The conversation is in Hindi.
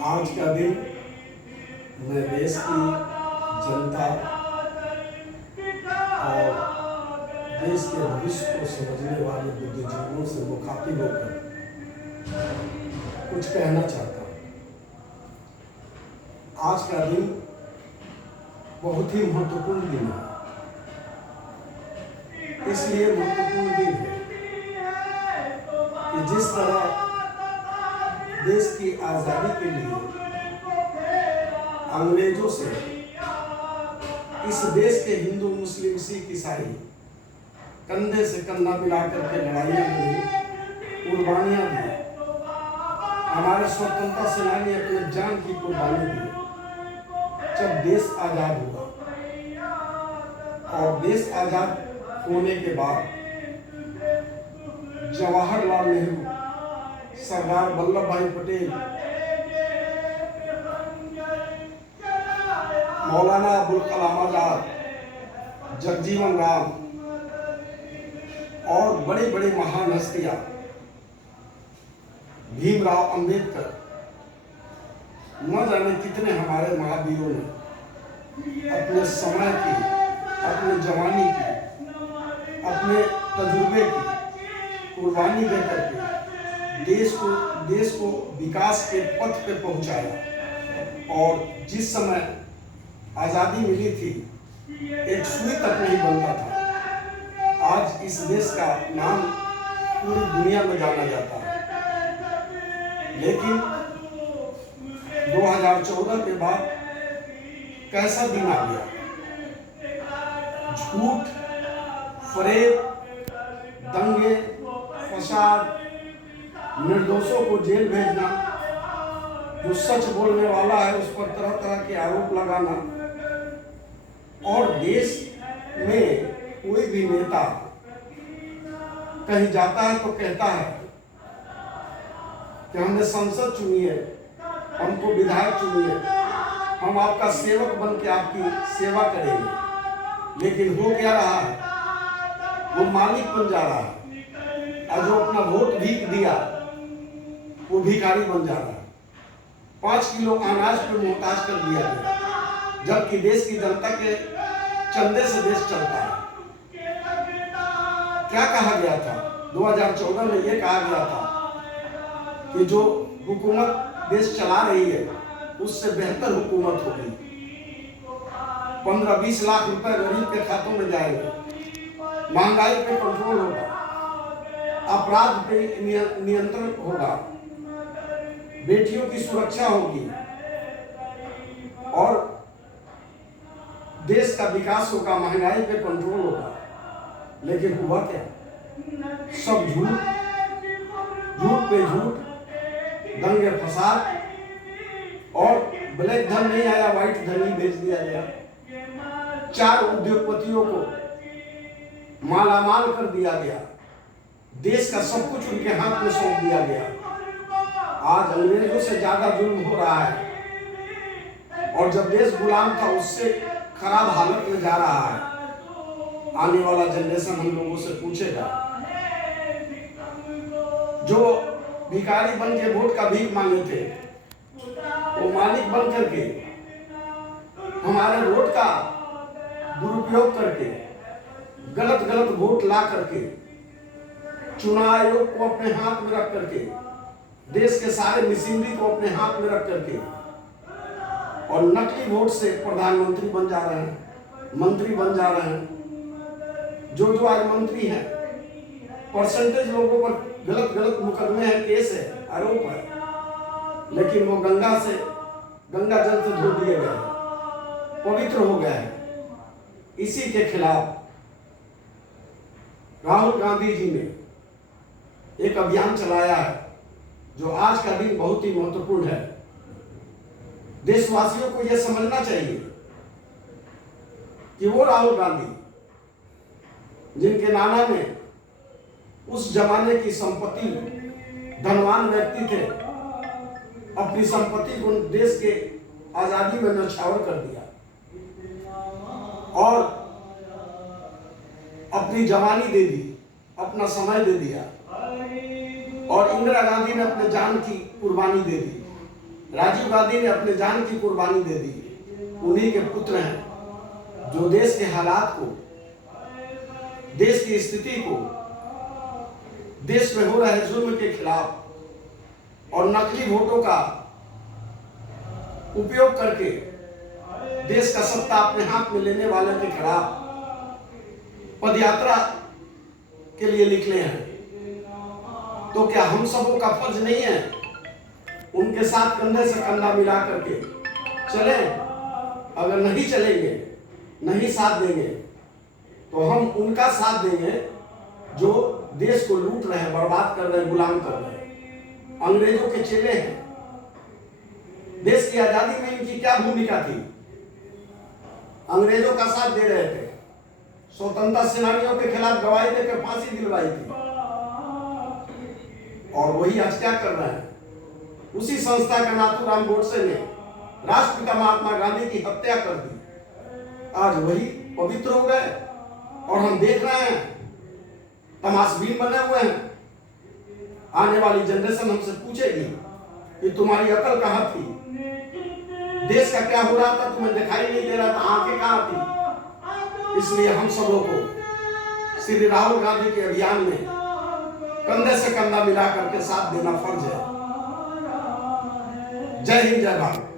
आज का दिन मैं देश की जनता और देश के भविष्य को समझने वाले बुद्धिजीवियों से मुखातिब होकर कुछ कहना चाहता हूँ। आज का दिन बहुत ही महत्वपूर्ण दिन है। इसलिए महत्वपूर्ण दिन है कि जिस तरह देश की आज़ादी के लिए अंग्रेजों से इस देश के हिंदू, मुस्लिम, सिख, ईसाई कंधे से कंधा मिलाकर के लड़ाइयाँ लड़ी, कुर्बानियाँ दी। हमारे स्वतंत्रता सेनानी अपने जान की कुर्बानी दी जब देश आज़ाद हुआ। और देश आज़ाद होने के बाद जवाहरलाल नेहरू, सरदार वल्लभ भाई पटेल, मौलाना अबुल कलाम आजाद, जगजीवन राम और बड़े बड़े महान हस्तियां, भीमराव अंबेडकर, न जाने कितने हमारे महावीरों ने अपने समय की, अपने जवानी की, अपने तजुर्बे की कुर्बानी देकर के देश को विकास के पथ पे पहुंचाया। और जिस समय आज़ादी मिली थी, एक सुई तक नहीं बनता था। आज इस देश का नाम पूरी दुनिया में जाना जाता है। लेकिन 2014 के बाद कैसा दिन आ गया। झूठ, फरेब, दंगे, फसाद, निर्दोषों को जेल भेजना, जो सच बोलने वाला है उस पर तरह तरह के आरोप लगाना, और देश में कोई भी नेता कहीं जाता है तो कहता है कि हमने संसद चुनी है, हमको विधायक चुनी है, हम आपका सेवक बन के आपकी सेवा करेंगे। लेकिन हो क्या रहा है, वो मालिक बन जा रहा है, और जो अपना वोट भीख दिया वो भिखारी बन जा रहा है। 5 किलो अनाज पे मोहताज कर दिया गया, जबकि देश की जनता के चंदे से देश चलता है। क्या कहा गया था 2014 में? ये कहा गया था कि जो हुकूमत देश चला रही है उससे बेहतर हुकूमत होगी। 15-20 लाख रुपए गरीब के खातों में जाएंगे, महंगाई पे कंट्रोल होगा, अपराध पे नियंत्रण होगा, बेटियों की सुरक्षा होगी और देश का विकास होगा, महंगाई पे कंट्रोल होगा। लेकिन हुआ क्या? सब झूठ, झूठ पे झूठ, दंगे फसाद, और ब्लैक धन नहीं आया, व्हाइट धन ही भेज दिया गया। 4 उद्योगपतियों को मालामाल कर दिया गया, देश का सब कुछ उनके हाथ में सौंप दिया गया। आज अंग्रेजों से ज्यादा जुल्म हो रहा है, और जब देश गुलाम था उससे खराब हालत में जा रहा है। आने वाला जनरेशन हम लोगों से पूछेगा, जो भिखारी बन के वोट का भीख मांगे थे, वो मालिक बन करके हमारे वोट का दुरुपयोग करके, गलत गलत वोट ला करके, चुनाव आयोग को अपने हाथ में रख करके, देश के सारे मशीनरी को अपने हाथ में रख करके, और नकली वोट से प्रधानमंत्री बन जा रहे हैं, मंत्री बन जा रहे हैं। जो आज मंत्री हैं, परसेंटेज लोगों पर गलत गलत मुकदमे हैं, केस है, आरोप है, लेकिन वो गंगा जल से धो दिए गए, पवित्र हो गए हैं। इसी के खिलाफ राहुल गांधी जी ने एक अभियान चलाया है, जो आज का दिन बहुत ही महत्वपूर्ण है। देशवासियों को यह समझना चाहिए कि वो राहुल गांधी, जिनके नाना ने उस जमाने की संपत्ति, धनवान व्यक्ति थे, अपनी संपत्ति को देश के आजादी में न्यौछावर कर दिया और अपनी जवानी दे दी, अपना समय दे दिया, और इंदिरा गांधी ने अपने जान की कुर्बानी दे दी। राजीव गांधी ने अपने जान की कुर्बानी दे दी। उन्हीं के पुत्र हैं जो देश के हालात को, देश की स्थिति को, देश में हो रहे जुल्म के खिलाफ और नकली वोटों का उपयोग करके देश का सत्ता अपने हाथ में लेने वाले के खिलाफ पदयात्रा के लिए निकले हैं। तो क्या हम सबों का फर्ज नहीं है उनके साथ कंधे से कंधा मिला करके चले? अगर नहीं चलेंगे, नहीं साथ देंगे, तो हम उनका साथ देंगे जो देश को लूट रहे हैं, बर्बाद कर रहे हैं, गुलाम कर रहे हैं, अंग्रेजों के चेले हैं। देश की आजादी में इनकी क्या भूमिका थी? अंग्रेजों का साथ दे रहे थे, स्वतंत्रता सेनानियों के खिलाफ गवाही देकर फांसी दिलवाई थी। और वही आज क्या कर रहे हैं? उसी संस्था का नाथूराम गोडसे ने राष्ट्रपिता महात्मा गांधी की हत्या कर दी। आज वही पवित्र हो गए और हम देख रहे हैं, तमाशबीन बने हुए हैं। आने वाली जनरेशन हमसे पूछेगी कि तुम्हारी अकल कहाँ थी? देश का क्या हो रहा था, तुम्हें दिखाई नहीं दे रहा था, आंखें कहाँ थी? इसलिए हम सबों को श्री राहुल गांधी के अभियान में कंधे से कंधा मिला करके साथ देना फर्ज है। जय हिंद, जय भारत।